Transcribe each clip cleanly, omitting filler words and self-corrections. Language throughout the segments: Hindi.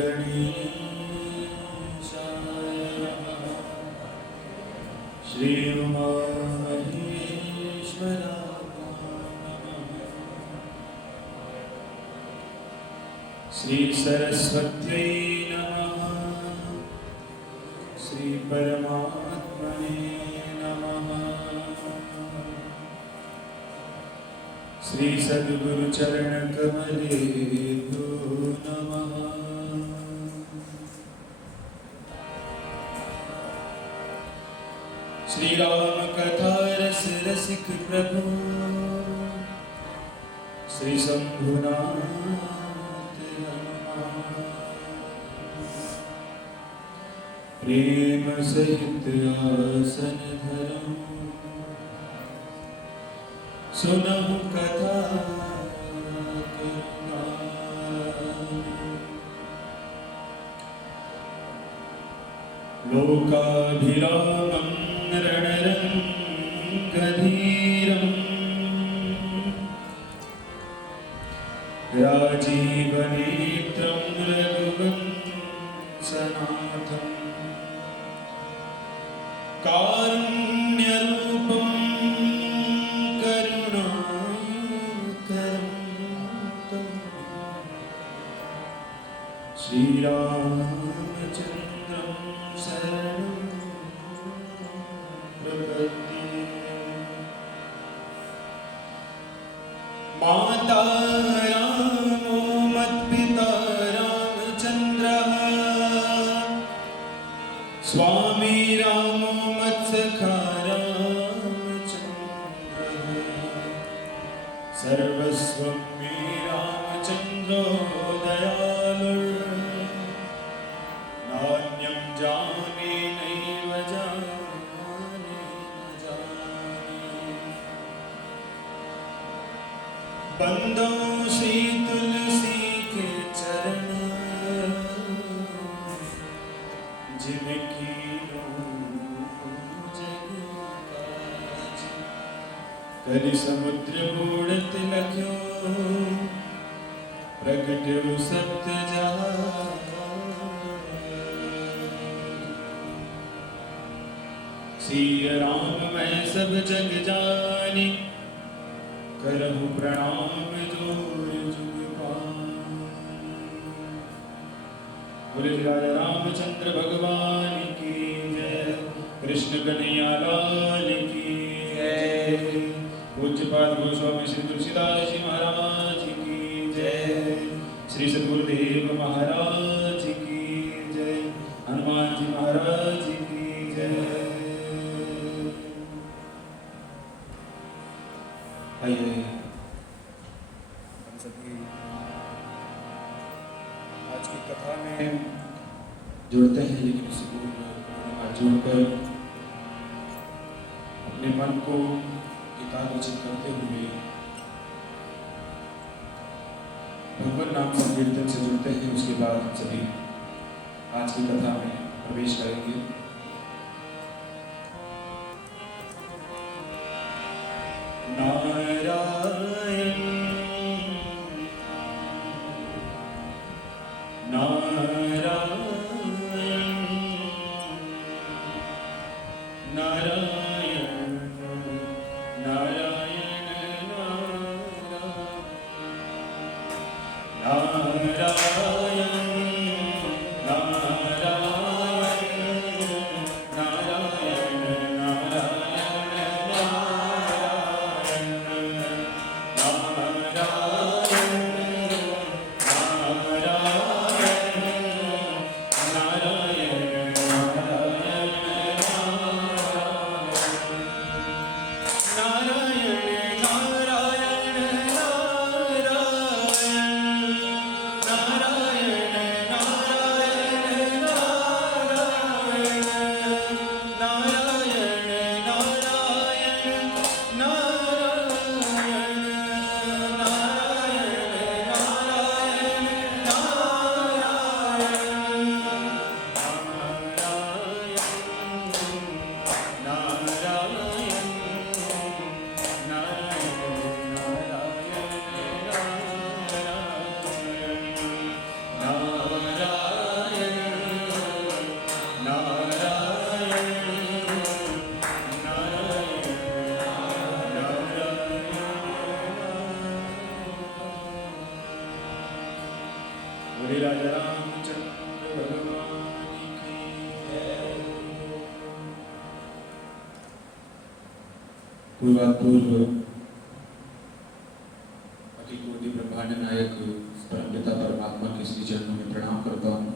गणेशाय नमः। श्री उमा महेश्वराय नमः। श्री सरस्वत्यै नमः। श्री परमात्मने नमः। श्री सद्गुरु चरण कमलेभ्यो नमः। श्री राम कथा रस रसिक प्रभु श्री शंभुनाथ हनुमान। प्रेम सहित आसन धरम सुनहु कथा लोकाभिरामं रणरङ्गधीरम् राजीवनेत्रं रघुवंशनाथम् कारुण्यरूपं श्रीरामचन्द्रं शरणं प्रपद्ये। माता रामो मत्पिता रामचन्द्रः स्वामी रामो मत्सखा रामचन्द्रः सर्वस्वं मे रामचन्द्रो नान्यं जाने नैव जाने न जाने। बंदो श्री तुलसी के चरण जिनकी जग काज। कलि समुद्र बूढ़त लख्यो प्रगट्यो सत्य जहाज। सिय राम मैं सब जग जानी करहु प्रणाम जोर जुग पान। बोले राजा रामचंद्र भगवान की जय। कृष्ण कन्हैया लाल की जय। पूज्यपाद गोस्वामी श्री तुलसीदास जी महाराज की जय। श्री सद्गुरुदेव महाराज की जय। हनुमान जी महाराज की जय। आइए हम सभी आज की कथा में जुड़ते हैं, लेकिन उसी को जोड़कर अपने मन को एकाग्रचित करते हुए भगवान नाम संकीर्तन से जुड़ते हैं। उसके बाद हम सभी आज की कथा में प्रवेश करेंगे। नारायण नारायण नारायण नारायण नारायण राजा रामचंद्र भगवान की जय। पूर्वापूर्व अखिल कोटि ब्रह्मांड नायक परमपिता परमात्मा के श्री चरणों में प्रणाम करता हूँ।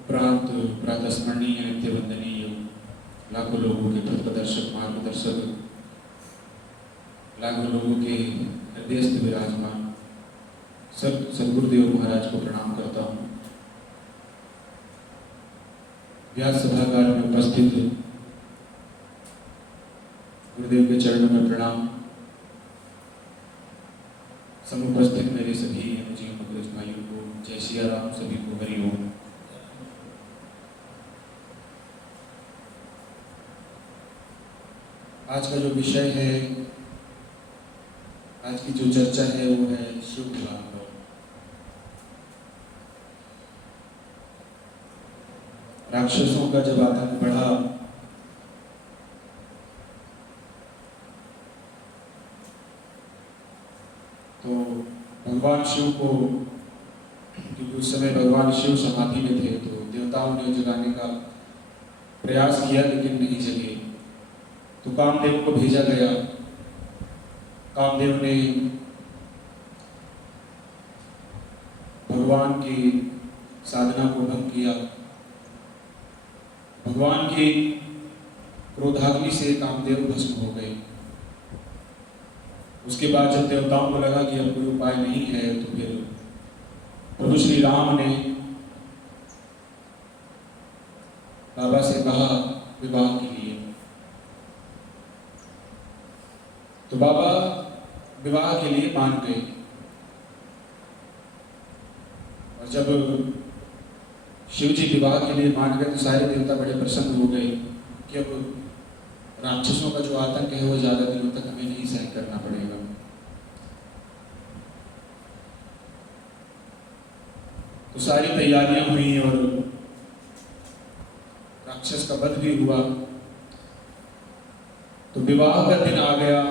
उपरांत प्रातः स्मरणीय नित्य वंदनीय लाखों लोगों के पथप्रदर्शक मार्गदर्शक, लाखों लोगों के हृदयस्थ विराजमान सदगुरुदेव महाराज को प्रणाम करता हूँ। व्यास सभागार में उपस्थित गुरुदेव के चरणों में प्रणाम। समुपस्थित मेरे सभी अनुजीव मगरज भाइयों को जय सिया राम, सभी को हरि ओम। आज का जो विषय है, आज की जो चर्चा है वो है शिव विवाह पर। राक्षसों का जब आतंक बढ़ा तो भगवान शिव को, क्योंकि उस समय भगवान शिव समाधि में थे, तो देवताओं ने जगाने का प्रयास किया लेकिन नहीं जगे। तो कामदेव को भेजा गया। कामदेव ने भगवान की साधना को भंग किया। भगवान की क्रोधाग्नि से कामदेव भस्म हो गए। उसके बाद जब देवताओं को लगा कि अब कोई उपाय नहीं है, तो फिर प्रभु श्री राम ने बाबा से कहा विवाह के लिए। तो बाबा विवाह के लिए मान गए। और जब शिव जी विवाह के लिए मान गए तो सारे देवता बड़े प्रसन्न हो गए कि अब राक्षसों का जो आतंक है वो ज्यादा दिनों तक हमें नहीं सहन करना पड़ेगा। तो सारी तैयारियां हुई और राक्षस का वध भी हुआ। तो विवाह का दिन आ गया।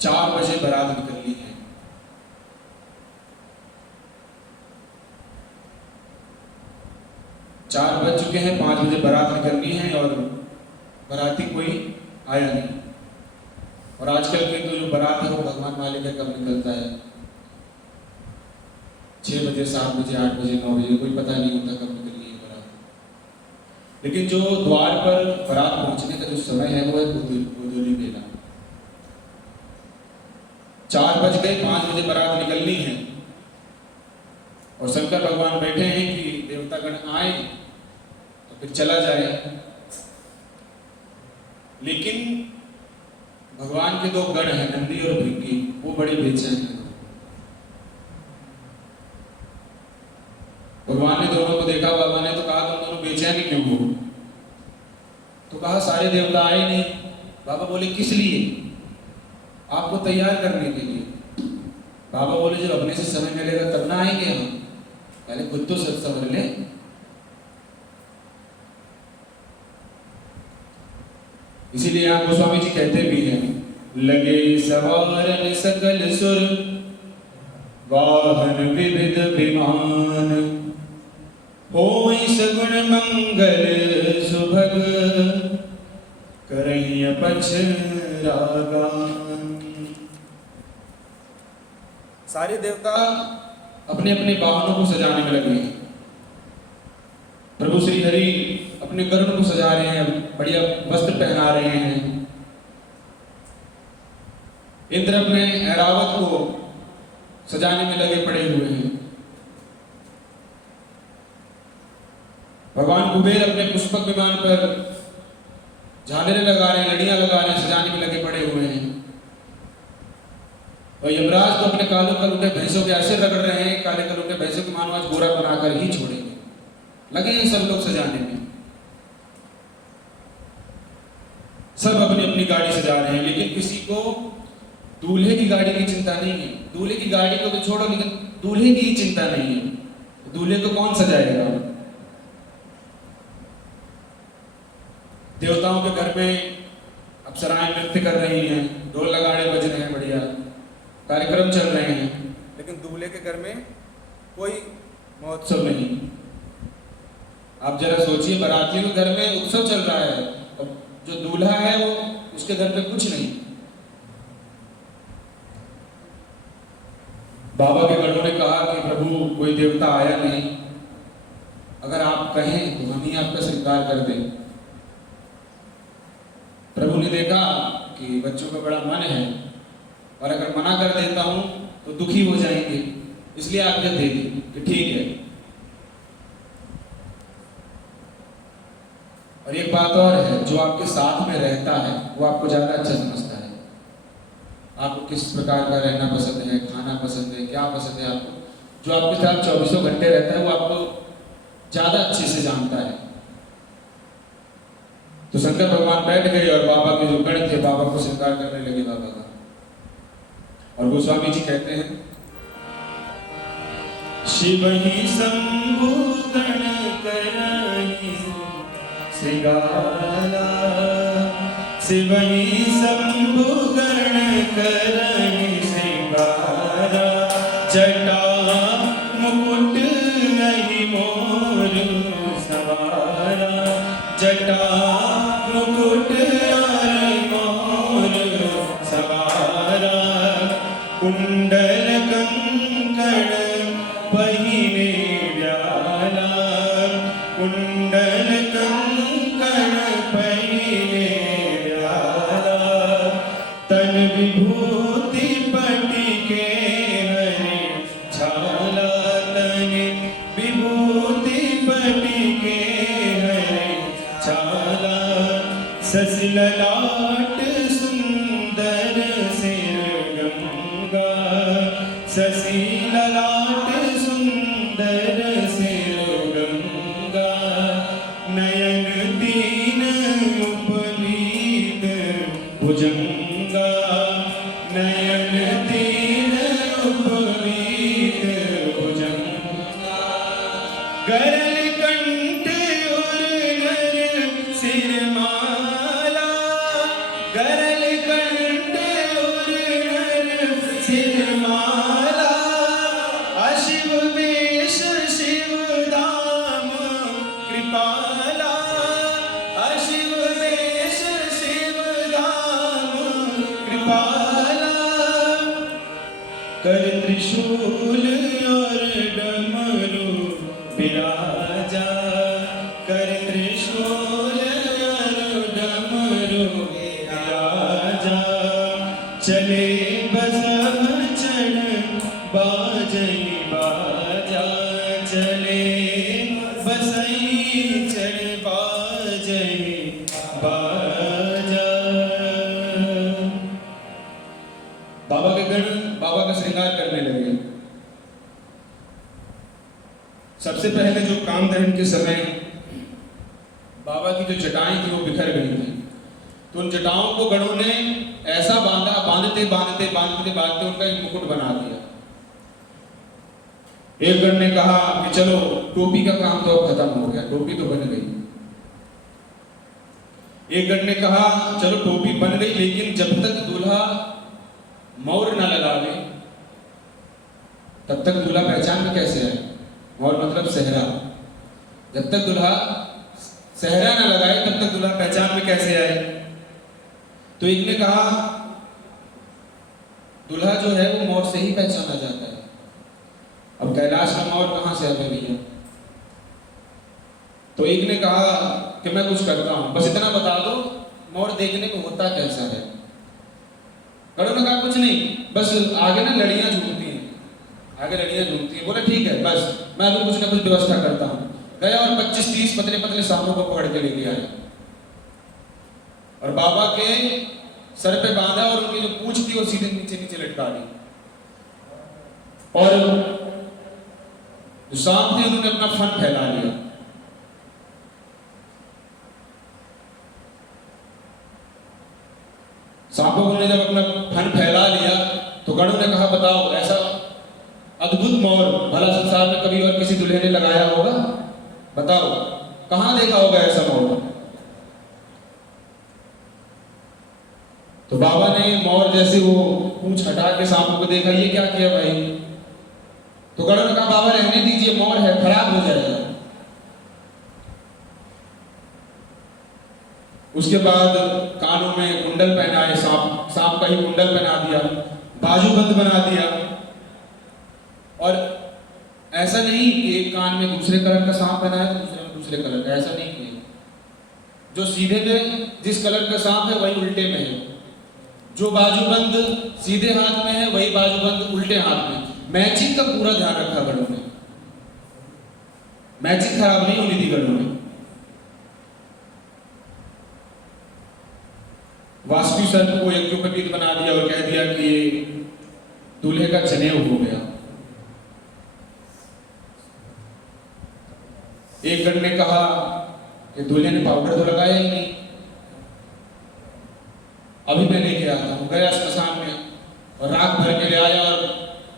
4 बजे बारात निकलनी है। चार बज चुके हैं, 5 बजे बारात निकलनी है और बाराती कोई आया नहीं। और आजकल के तो जो बारात है वो भगवान मालिक का कब निकलता है, 6 बजे, 7 बजे, 8 बजे, 9 बजे, कोई पता नहीं होता कब निकलनी है बारात। लेकिन जो द्वार पर बारात पहुंचने का जो समय है वो है गोधूली बेला। 4 बज गए, 5 बजे बारात निकलनी है और शंकर भगवान बैठे हैं कि देवतागण आए तो फिर चला जाए। लेकिन भगवान के 2 गण हैं, नंदी और भृंगी, वो बड़े बेचैन हैं। भगवान ने दोनों को देखा। बाबा ने तो कहा तुम दोनों बेचैन क्यों हो? तो कहा सारे देवता आए नहीं। बाबा बोले किस लिए? आपको तैयार करने के लिए। बाबा बोले जब अपने से समय मिलेगा तब ना आएंगे हम, पहले खुद तो सब समझ ले। इसीलिए यहाँ गोस्वामी जी कहते भी हैं, लगे सवारन सकल सुर, वाहन विविध विमान, होई सगुण मंगल सुभग, करहिय पछ रागान। सारे देवता अपने अपने वाहनों को सजाने में लगे हैं। प्रभु श्री हरि अपने गरुड़ को सजा रहे हैं, बढ़िया वस्त्र पहना रहे हैं। इंद्र अपने ऐरावत को सजाने में लगे पड़े हुए हैं। भगवान कुबेर अपने पुष्पक विमान पर झालरें लगा रहे हैं, लड़ियां लगा रहे हैं, सजाने में लगे पड़े हुए हैं। और यमराज तो अपने कालों कलुटे भैंसों के ऐसे रगड़ रहे हैं, काले कलुटे भैंसों को मानो आज गोरा बनाकर ही छोड़ेंगे। लगे हैं सब लोग सजाने में। सब अपनी अपनी गाड़ी सजा रहे हैं, लेकिन किसी को दूल्हे की गाड़ी की चिंता नहीं है। दूल्हे की गाड़ी को तो छोड़ो, लेकिन दूल्हे की चिंता नहीं है। दूल्हे को कौन सजाएगा? देवताओं के घर में अप्सराएं नृत्य कर रही हैं, ढोल लगाड़े बज रहे हैं बढ़िया। के घर में कोई महोत्सव नहीं। आप जरा सोचिए, बारातियों के घर में उत्सव चल रहा है, अब जो दूल्हा है वो उसके घर पे कुछ नहीं। बाबा के गणों ने कहा कि प्रभु कोई देवता आया नहीं, अगर आप कहें तो हम ही आपका स्वीकार कर दें। प्रभु ने देखा कि बच्चों का बड़ा मन है और अगर मना कर देता हूं तो दुखी हो जाएंगे, इसलिए आज्ञा दे दी कि ठीक है। और एक बात और है, जो आपके साथ में रहता है वो आपको ज्यादा अच्छा समझता है। आपको किस प्रकार का रहना पसंद है, खाना पसंद है, क्या पसंद है आपको, जो आपके साथ 24 घंटे रहता है वो आपको ज्यादा अच्छे से जानता है। तो शंकर भगवान बैठ गए और बाबा के जो गण थे बाबा को स्वीकार करने लगे बाबा का। और गोस्वामी जी कहते हैं, शिव ही शंभु गण करहि श्रृंगारा, शिव ही शंभु गण करहि श्रृंगारा, जटा मुकुट नहीं मोर सवारा, जटा मुकुट नहीं मोर सवारा, कुंडल कंकण पहिने व्याला, कुंडल कंकण पहिने व्याला, तन विभूति पटिके हरे छाला, तन विभूति पटिके हरे छाला, शशि ललाट सुंदर सिर गंगा, शशि ललाट सुंदर सिर गंगा, नयन दीन उपनीत भुजंगा, नयन दीन उपनीत भुजंगा, गरल कंठ और नर सिरमाला, गरल कंठ और नर सिरमाला, अशिव वेश शिव धाम कृपाला, अशिव वेश शिव धाम कृपाला, कर त्रिशूल और डमरू विराजा, कर त्रिशूल और डमरू विराजा, चले बसव चढ़ बाजई बाजा, चले बसई चढ़ बाजई बाजा। बाबा के गण बाबा का श्रृंगार करने लगे। सबसे पहले जो काम दहन के समय बाबा की जो जटाएं थी वो बिखर गई थी, तो उन जटाओं को गणों ने ऐसा बांधा, बांधते बांधते बांधते बांधते उनका एक मुकुट बना दिया। एक गण ने कहा कि चलो टोपी का काम तो अब खत्म हो गया, टोपी तो बन गई। एक गण ने कहा चलो टोपी बन गई, लेकिन जब तक दूल्हा मौर न लगावे तब तक दूल्हा पहचान में कैसे आए। मौर मतलब सेहरा, जब तक दूल्हा सेहरा न लगाए तब तक दूल्हा पहचान में कैसे आए। तो एक ने कहा दूल्हा जो है वो मौर से ही पहचाना जाता है। अब कैलाश का मौर कहां से आवे भैया। तो एक ने कहा कि मैं कुछ करता हूं, बस इतना बता दो मौर देखने में होता कैसा है। गणों ने कहा कुछ नहीं, बस आगे ना लड़ियां झूमती हैं, आगे लड़ियां झूमती हैं। बोला ठीक है, बस मैं अभी कुछ ना कुछ व्यवस्था करता हूं। गया और 25-30 पतले पतले सांपों को पकड़ के लेके आया और बाबा के सर पे बांधा और उनकी जो पूंछ थी वो सीधे नीचे नीचे लटका दी। और जो सांप थे उन्होंने अपना फन फैला लिया। सांपों ने जब अपना फन फैला लिया तो गणों ने कहा बताओ ऐसा अद्भुत मौर भला संसार में कभी और किसी दूल्हे ने लगाया होगा? बताओ कहां देखा होगा ऐसा मौर? तो बाबा ने मौर जैसे वो पूंछ हटा के सांपों को देखा, ये क्या किया भाई? तो गणों ने कहा बाबा रहने दीजिए, मोर है, खराब हो जाएगा। उसके बाद कानों में कुंडल पहनाए, सांप का ही कुंडल पहना दिया, बाजूबंद बना दिया। और ऐसा नहीं कि एक कान में दूसरे कलर का सांप पहना है, दूसरे में दूसरे कलर का, ऐसा नहीं किया। जो सीधे में जिस कलर का सांप है वही उल्टे में है, जो बाजूबंद सीधे हाथ में है वही बाजूबंद उल्टे हाथ में। मैचिंग का पूरा ध्यान रखा गणों ने, मैचिंग खराब नहीं होनी थी गणों ने। वासुकी सर्प को यज्ञोपवीत बना दिया और कह दिया कि ये दूल्हे का जनेऊ हो गया। एक गण ने कहा कि दूल्हे ने पाउडर तो लगाया ही नहीं, अभी मैं लेके आता हूं। गया स्मशान में और राख भर के ले आया और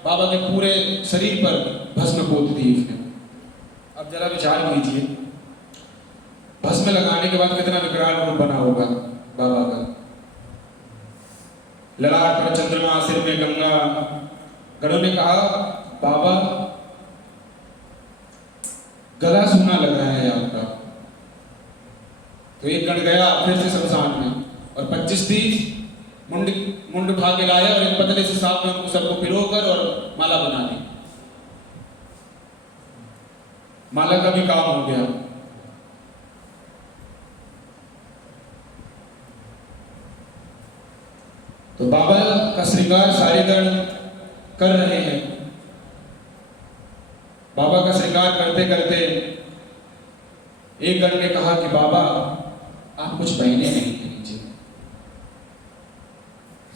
बाबा के पूरे शरीर पर भस्म पोत दी उसने। अब जरा विचार कीजिए, भस्म लगाने के बाद कितना विकराल रूप बना होगा बाबा का। ललाट पर चंद्रमा, सिर में गंगा। गणों ने कहा बाबा गला सूना लग रहा है आपका। तो एक गण गया फिर से शमशान में और 25-30 मुंड उठा के लाया और एक पतले से सांप में उनको सबको पिरोकर और माला बना दी। माला का भी काम हो गया। तो बाबा का श्रृंगार सारे गण कर रहे हैं। बाबा का श्रृंगार करते करते एक गण ने कहा कि बाबा आप कुछ पहने नहीं थे नीचे।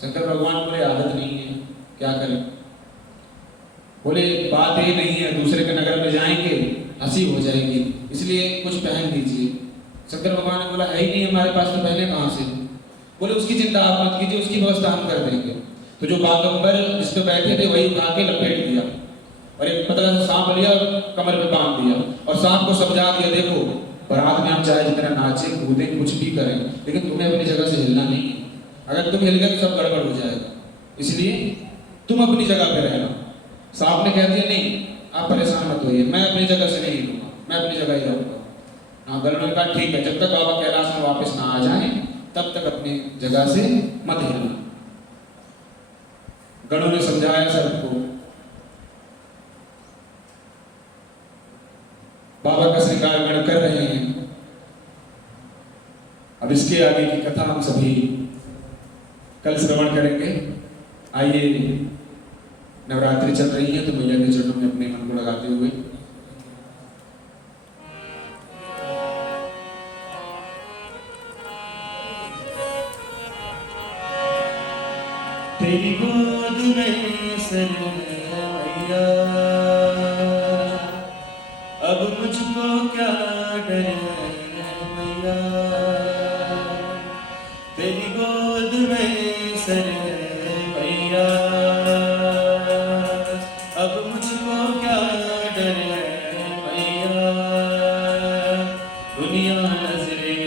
शंकर भगवान बोले आदत नहीं है, क्या करें। बोले बात ये नहीं है, दूसरे के नगर में जाएंगे हंसी हो जाएगी, इसलिए कुछ पहन दीजिए। शंकर भगवान ने बोला है ही नहीं हमारे पास, तो पहले कहां से। बोले उसकी चिंता आप मत कीजिए, उसकी व्यवस्था हम कर देंगे। तो जो बागंबर जिस पे बैठे थे वही उठा के लपेट दिया और एक पतला सा सांप लिया और कमर पे बांध दिया और सांप को समझा दिया, देखो बारात में हम चाहे जितना नाचे कूदें कुछ भी करें, लेकिन तुम्हें अपनी जगह से हिलना नहीं है। अगर तुम हिल गए तो सब गड़बड़ हो जाएगा, इसलिए तुम अपनी जगह पे रहना। सांप ने कह दिया नहीं आप परेशान मत होइए, मैं अपनी जगह से नहीं हिलूंगा, मैं अपनी जगह ही रहूंगा। हाँ, गरुड़ ने कहा ठीक है, जब तक बाबा कैलाश में वापस ना आ जाए तब तक अपनी जगह से मत हिलना। गणों ने समझाया सबको। बाबा का श्रृंगार गण कर रहे हैं। अब इसके आगे की कथा हम सभी कल श्रवण करेंगे। आइए, नवरात्रि चल रही है तो मैया के चरणों में अपने मन को लगाते हुए तेरी गोद में सर मैया, अब मुझको क्या डर है मैया। तेरी गोद में सर मैया, अब मुझको क्या डर है मैया। दुनिया नजरें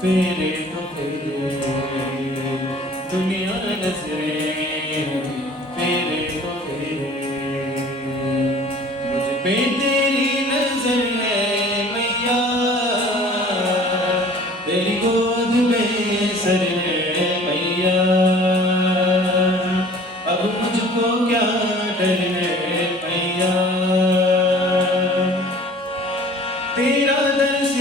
फेरे तो फेरे, दुनिया नजरें फेरे तो फेरे, मुझ पे तेरी नजर है मैया। तेरी गोद में सर है मैया, अब मुझको क्या डर है मैया। तेरा दर्श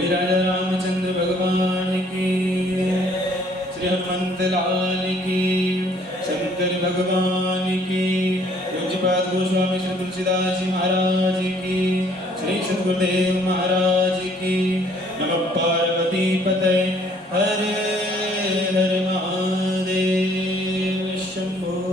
बोले राजा रामचंद्र भगवान की, श्री हनुमंत लाल की, शंकर भगवान की, पूज्यपाद गोस्वामी श्री तुलसीदास जी महाराज की, श्री सद्गुरुदेव महाराज की। नमः पार्वती पतये हर हर महादेव शंभो।